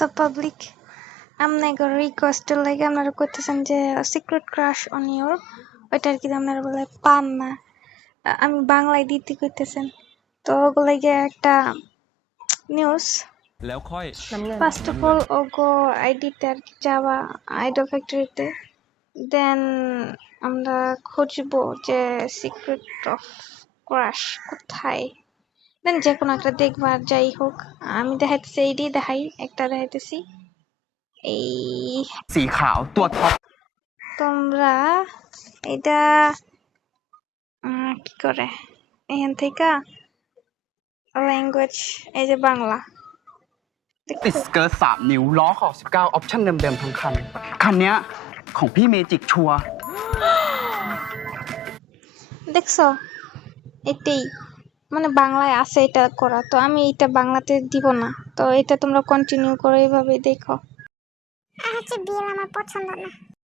WhatsApp public আপনাকে request লাগে আপনারা করতেছেন যে সিক্রেট ক্রাশ অন ইউর ওইটা আর কি আপনারা বলে পান না আমি বাংলায় দিতে করতেছেন তো ওগুলো গিয়ে একটা নিউজแล้วค่อย ফার্স্ট অফ অল ওগো আইডিতে আর কি যাওয়া আইডল ফ্যাক্টরিতে দেন আমরা খুঁজবো যে সিক্রেট অফ ক্রাশ কোথায় দেন যে কোনো একটা দেখবার যাই হোক আমি দেখাইতেছি এইডি দেখাই একটা দেখাইতেছি এই สีขาวตัวท็อป তোমরা এটা কি করে এখান থেকে ল্যাঙ্গুয়েজ এই যে বাংলা ติดสเกิร์ต3 นิ้วล้อขอบ19 ออปชั่นเดิมๆทั้งคัน คันเนี้ยของพี่เมจิกชัวร์ দেখছো এটাই মানে বাংলায় আছে এটা করা তো আমি এটা বাংলাতে দিব না তো এটা তোমরা কন্টিনিউ করো এইভাবে দেখো বিড়াল আমার পছন্দ না